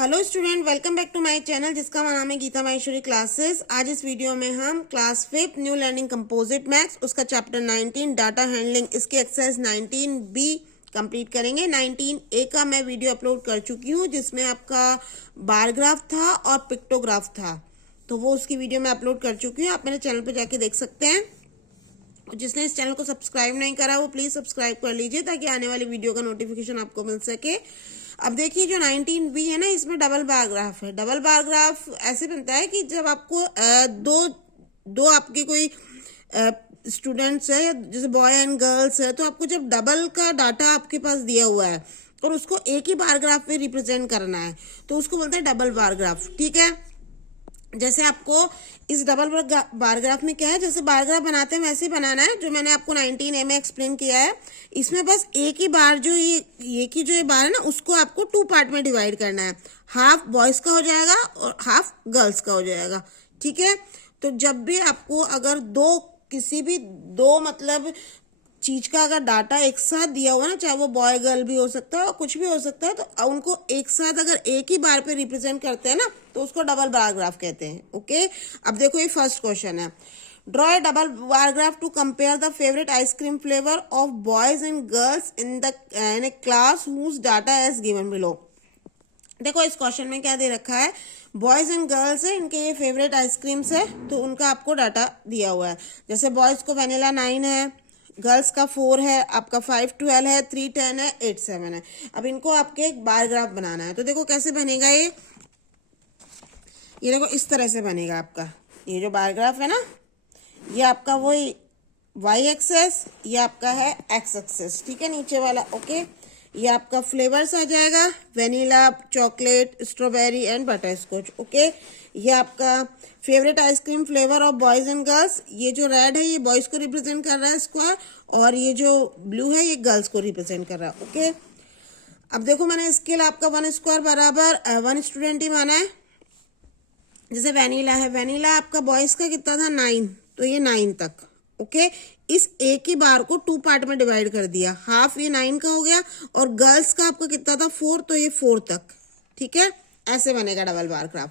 Hello student, welcome back to my channel जिसका नाम है गीता माहेश्वरी क्लासेस। आज इस वीडियो में हम class 5 new learning composite maths उसका चैप्टर 19 डाटा हैंडलिंग इसकी एक्सरसाइज 19B कंप्लीट करेंगे। 19A का मैं वीडियो अपलोड कर चुकी हूँ जिसमें आपका बार ग्राफ था और पिक्टोग्राफ था, तो वो उसकी वीडियो मैं अपलोड कर चुकी हूँ। आप मेरे चैनल पर जाके देख सकते हैं। जिसने इस चैनल को सब्सक्राइब नहीं करा वो प्लीज़ सब्सक्राइब कर लीजिए ताकि आने वाली वीडियो का नोटिफिकेशन आपको मिल सके। अब देखिए जो 19B है ना, इसमें डबल बार ग्राफ है। डबल बार ग्राफ ऐसे बनता है कि जब आपको दो आपके कोई स्टूडेंट्स है, जैसे बॉय एंड गर्ल्स है, तो आपको जब डबल का डाटा आपके पास दिया हुआ है और उसको एक ही बार ग्राफ में रिप्रेजेंट करना है तो उसको बोलते हैं डबल बार ग्राफ। ठीक है, जैसे आपको इस डबल बार ग्राफ में क्या है, जैसे बार ग्राफ बनाते हैं वैसे ही बनाना है जो मैंने आपको 19A में एक्सप्लेन किया है। इसमें बस एक ही बार जो ये की जो ये बार है ना, उसको आपको 2 पार्ट में डिवाइड करना है। हाफ बॉयज का हो जाएगा और हाफ गर्ल्स का हो जाएगा। ठीक है, तो जब भी आपको अगर किसी भी दो मतलब चीज का अगर डाटा एक साथ दिया हुआ ना, चाहे वो बॉय गर्ल भी हो सकता है और कुछ भी हो सकता है, तो उनको एक साथ अगर एक ही बार पे रिप्रेजेंट करते हैं ना तो उसको डबल बार ग्राफ कहते हैं। ओके, अब देखो ये फर्स्ट क्वेश्चन है। Draw a double bar graph to compare the favourite ice cream flavour of boys and girls in a class whose data as given below. देखो इस क्वेश्चन में क्या दे रखा है, बॉयज एंड गर्ल्स है, इनके ये फेवरेट आइसक्रीम्स है, तो उनका आपको डाटा दिया हुआ है। जैसे बॉयज को वेनिला 9 है, गर्ल्स का 4 है, आपका 5 12 है, 3 10 है, 8 7 है। अब इनको आपके एक बार ग्राफ बनाना है, तो देखो कैसे बनेगा ये देखो इस तरह से बनेगा आपका ये जो बार ग्राफ है ना, ये आपका वही वाई एक्सेस, ये आपका है एक्स एक्सेस। ठीक है, नीचे वाला। ओके, ये आपका फ्लेवर्स आ जाएगा, vanilla, chocolate, strawberry and butterscotch. Okay, ये आपका favourite ice cream flavour of boys and girls, ये जो रेड है ये बॉयज को रिप्रेजेंट कर रहा है स्क्वायर, और ये जो ब्लू है ये गर्ल्स को रिप्रेजेंट कर रहा है। ओके, अब देखो मैंने स्केल आपका 1 स्क्वायर बराबर 1 स्टूडेंट ही माना है। जैसे वेनिला है, वेनिला आपका बॉयज का कितना था 9, तो ये 9 तक। ओके, इस एक ही बार को 2 पार्ट में डिवाइड कर दिया, हाफ ये 9 का हो गया और गर्ल्स का आपका कितना था 4, तो ये 4 तक। ठीक है, ऐसे बनेगा डबल बार ग्राफ।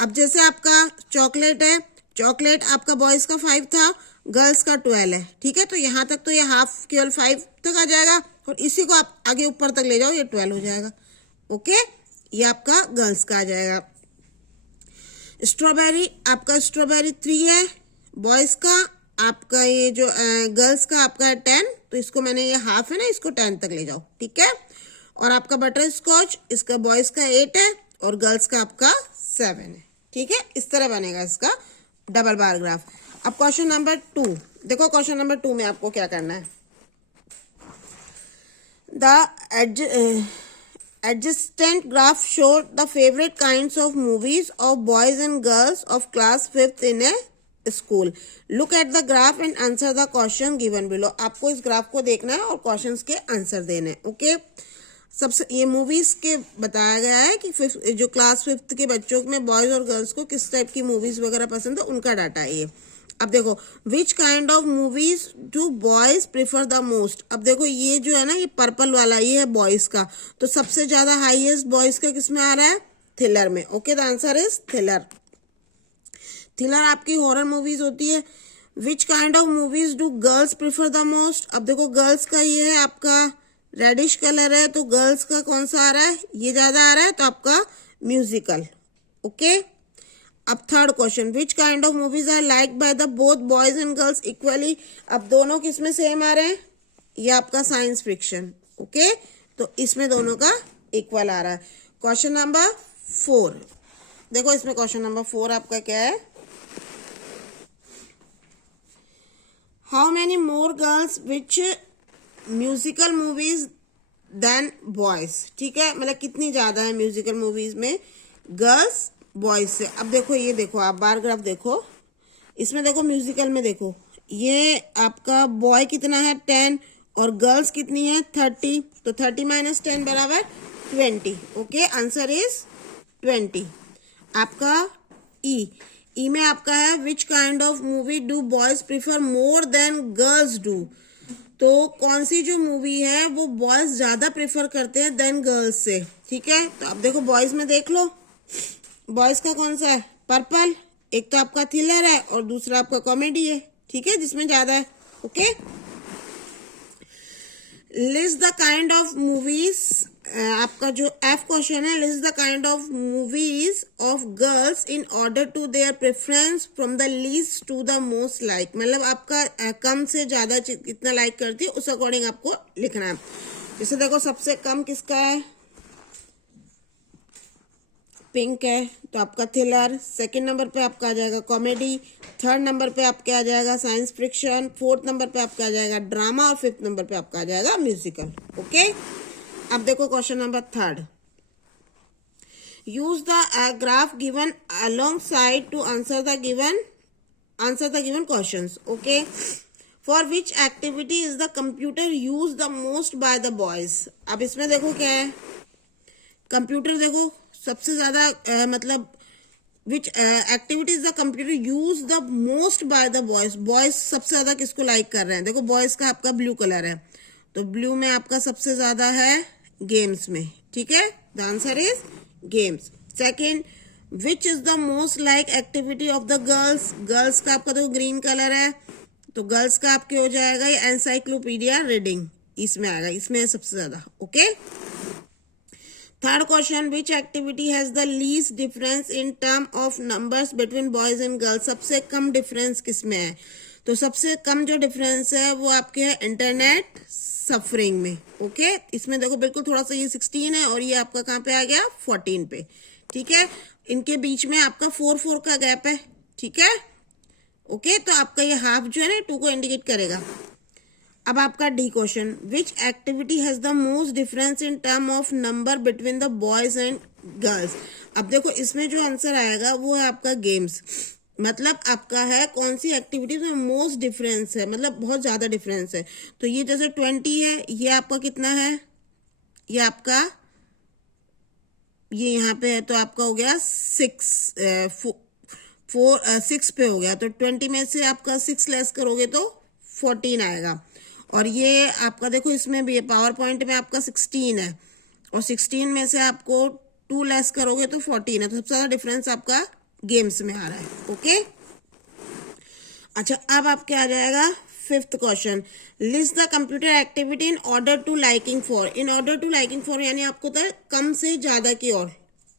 अब जैसे आपका चॉकलेट है, चॉकलेट आपका बॉयज का 5 था, गर्ल्स का 12 है। ठीक है, तो यहाँ तक तो ये हाफ केवल 5 तक आ जाएगा और इसी को आप आगे ऊपर तक ले जाओ, ये 12 हो जाएगा। ओके, ये आपका गर्ल्स का आ जाएगा। स्ट्रॉबेरी आपका स्ट्रॉबेरी 3 है, बॉयज का आपका ये जो गर्ल्स का आपका 10, तो इसको मैंने ये हाफ है ना, इसको 10 तक ले जाओ। ठीक है, और आपका बटर स्कॉच, इसका बॉयज का 8 है और गर्ल्स का आपका 7 है। ठीक है, इस तरह बनेगा इसका डबल बार ग्राफ। अब क्वेश्चन नंबर 2 देखो, क्वेश्चन नंबर 2 में आपको क्या करना है, the adjacent graph showed the favorite kinds of movies of boys and girls of class 5th in a school. Look at the graph and answer the question given below. आपको इस graph को देखना है और क्वेश्चंस के answer देने हैं। Okay, सबसे ये मूवीज के बताया गया है कि जो क्लास 5th के बच्चों में बॉयज और गर्ल्स को किस टाइप की मूवीज वगैरह पसंद है, उनका डाटा है ये। अब देखो, विच kind of movies do boys prefer the most. अब देखो ये जो है ना, ये पर्पल वाला ये है बॉयज का, तो सबसे ज्यादा हाईएस्ट बॉयज का किसमें आ रहा है, थ्रिलर में। Okay, the answer is thriller. Thriller आपकी हॉरर मूवीज होती है। विच kind of movies do girls prefer the most. अब देखो गर्ल्स का ये है आपका रेडिश कलर है, तो गर्ल्स का कौन सा आ रहा है, ये ज्यादा आ रहा है, तो आपका म्यूजिकल। ओके, अब third question, which kind of movies are like by the both boys and girls equally. अब दोनों किसमें सेम आ रहे हैं, ये आपका साइंस फिक्शन। ओके, तो इसमें दोनों का इक्वल आ रहा है। क्वेश्चन नंबर 4 देखो, इसमें क्वेश्चन नंबर 4 आपका क्या है, how many more girls which musical movies than boys. ठीक है, मतलब कितनी ज्यादा है म्यूजिकल मूवीज में गर्ल्स बॉयज से। अब देखो ये देखो, आप बार ग्राफ देखो, इसमें देखो म्यूजिकल में देखो, ये आपका बॉय कितना है 10 और गर्ल्स कितनी है 30, तो 30 - 10 बराबर 20। Okay, answer is 20। आपका ई में आपका है विच kind of movie do boys prefer more than girls do. तो कौन सी जो मूवी है वो बॉयज ज्यादा प्रेफर करते हैं देन गर्ल्स से, ठीक है। तो अब देखो बॉयज में देख लो, बॉयज का कौन सा है, पर्पल, एक तो आपका थ्रिलर है और दूसरा आपका कॉमेडी है, ठीक है, जिसमें ज्यादा है। Okay, list the kind of movies, आपका जो एफ क्वेश्चन है, list the kind of movies of girls in order to their preference from the least to the most like, मतलब आपका कम से ज्यादा कितना लाइक करती है उस अकॉर्डिंग आपको लिखना है। जैसे देखो सबसे कम किसका है, पिंक है, तो आपका थ्रिलर, सेकंड नंबर पे आपका आ जाएगा कॉमेडी, थर्ड नंबर पे आपका आ जाएगा साइंस फिक्शन, फोर्थ नंबर पे आपका आ जाएगा ड्रामा और फिफ्थ नंबर पे आपका आ जाएगा म्यूजिकल। ओके, अब देखो question number third, use the graph given alongside to answer the given questions. Okay, for which activity is the computer use the most by the boys. अब इसमें देखो क्या है, कंप्यूटर देखो सबसे ज्यादा मतलब which activities the computer use the most by the boys, boys सबसे ज्यादा किसको लाइक कर रहे हैं, देखो बॉयज का आपका ब्लू कलर है, तो ब्लू में आपका सबसे ज्यादा है गेम्स में, ठीक है, the answer is games. Second, which is the most like activity of the girls, girls का आपका तो ग्रीन कलर है, तो गर्ल्स का आपके हो जाएगा ये एनसाइक्लोपीडिया रीडिंग, इसमें आएगा, इसमें है सबसे ज्यादा। Okay, third question, which activity has the least difference in term of numbers between boys and girls, सबसे कम डिफरेंस किसमें है, तो सबसे कम जो डिफरेंस है वो आपके है इंटरनेट सफरिंग में। ओके, इसमें देखो बिल्कुल थोड़ा सा ये 16 है और ये आपका कहाँ पे आ गया 14 पे, ठीक है, इनके बीच में आपका 4 का गैप है, ठीक है। ओके, तो आपका ये हाफ जो है ना 2 को इंडिकेट करेगा। अब आपका D question, which activity has the most difference in term of number between the boys and girls. अब देखो इसमें जो आंसर आएगा वो है आपका गेम्स, मतलब आपका है कौन सी एक्टिविटी में मोस्ट डिफरेंस है, मतलब बहुत ज्यादा डिफरेंस है। तो ये जैसे 20 है, ये आपका कितना है, ये आपका ये यहाँ पे है, तो आपका हो गया 6 पे हो गया, तो 20 में से आपका 6 लेस करोगे तो 14 आएगा। और ये आपका देखो इसमें भी पावर पॉइंट में आपका 16 है और 16 में से आपको 2 लेस करोगे तो 14 है, तो सबसे ज्यादा डिफरेंस आपका गेम्स में आ रहा है। ओके, अच्छा अब आपके आ जाएगा fifth question, list the computer activity in order to liking for, in order to liking for यानी आपको तो कम से ज्यादा की ओर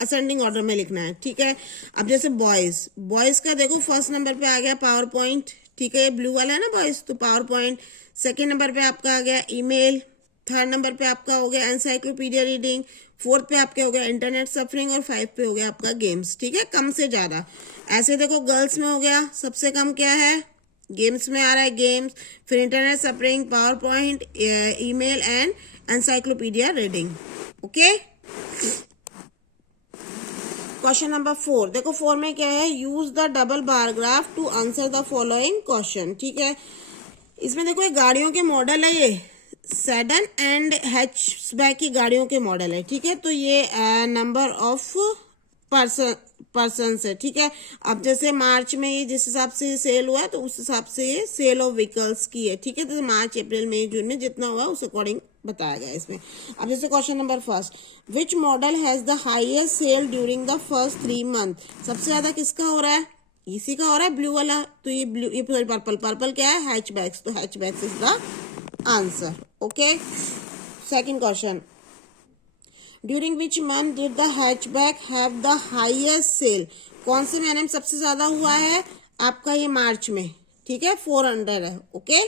असेंडिंग ऑर्डर में लिखना है, ठीक है। अब जैसे बॉयज का देखो फर्स्ट नंबर पे आ गया पावर पॉइंट, ठीक है, ये ब्लू वाला है ना बॉयज, तो पावर पॉइंट। सेकेंड नंबर पे आपका आ गया ईमेल, थर्ड नंबर पे आपका हो गया एनसाइक्लोपीडिया रीडिंग, फोर्थ पे आपके हो गया इंटरनेट सफरिंग और 5 पे हो गया आपका गेम्स, ठीक है, कम से ज्यादा। ऐसे देखो गर्ल्स में हो गया सबसे कम क्या है, गेम्स में आ रहा है गेम्स, फिर internet suffering, power point, email and encyclopedia reading. Okay, question number 4 देखो 4 में क्या है, use the double bar graph to answer the following question, ठीक है। इसमें देखो ये गाड़ियों के मॉडल है, ये सेडन एंड हैचबैक की गाड़ियों के मॉडल है, ठीक है, तो ये नंबर ऑफ पर्सन है, ठीक है। अब जैसे मार्च में ये जिस हिसाब से सेल हुआ है तो उस हिसाब से ये सेल ऑफ व्हीकल्स की है, ठीक है, तो मार्च अप्रैल मई जून में जितना हुआ उस अकॉर्डिंग बताया गया इसमें। अब जैसे question number first, which model has the highest sale during the first 3 month, सबसे ज्यादा किसका हो रहा है, इसी का हो रहा है ब्लू वाला, तो ये ब्लू, ये पर्पल क्या है हैचबैक्स, तो hatchbacks is the answer. Okay, second question, during which month did the hatchback have the highest sale, कौन से महीने में सबसे ज्यादा हुआ है, आपका ये मार्च में, ठीक है, 400 है। ओके,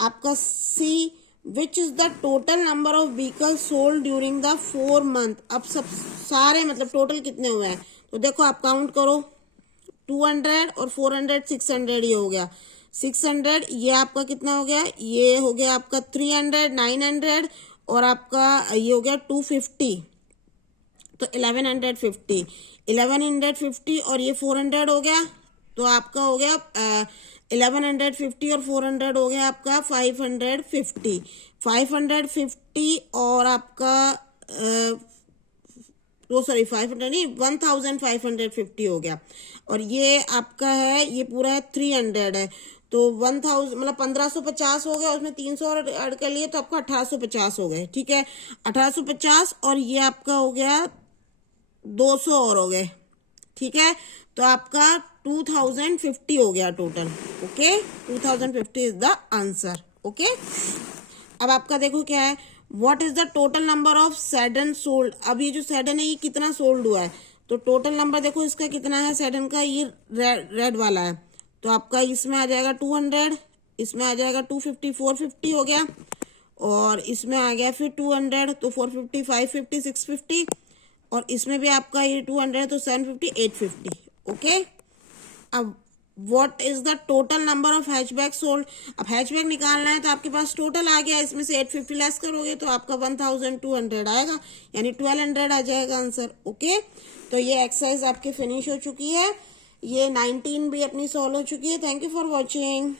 आपका C, which is the total number of vehicle sold during the 4 month, अब सब सारे मतलब टोटल कितने हुए हैं, तो देखो आप काउंट करो, 200 और 400 600 ये हो गया 600, ये आपका कितना हो गया, ये हो गया आपका 300 900 और आपका ये हो गया 250, तो 1150 और ये 400 हो गया, तो आपका हो गया 1150 और 400 हो गया आपका 550 और आपका तो सॉरी 500 नहीं 1550 हो गया, और ये आपका है ये पूरा है 300 है, तो 1000 मतलब 1550 हो गया, उसमें 300 और ऐड कर लिए तो आपका 1850 हो गए। ठीक है, 1850 और ये आपका हो गया 200 और हो गए। ठीक है, तो आपका 2050 हो गया total. Okay, 2050 is the answer. Okay, अब आपका देखो क्या है, what is the total number of sedan sold. अब ये जो सेडन है ये कितना सोल्ड हुआ है, तो टोटल नंबर देखो इसका कितना है सेडन का, ये रेड वाला है, तो आपका इसमें आ जाएगा 200, इसमें आ जाएगा 250, 450 हो गया, और इसमें आ गया फिर 200, तो 450, 550, 650, और इसमें भी आपका ये 200 तो 750, 850। ओके, अब what is the total number of hatchback sold. अब हैचबैक निकालना है तो आपके पास टोटल आ गया, इसमें से 850 लेस करोगे तो आपका 1200 आएगा, यानी 1200 आ जाएगा आंसर। ओके, तो ये एक्सरसाइज आपकी फिनिश हो चुकी है, ये 19 भी अपनी सॉल्व हो चुकी है। Thank you for watching.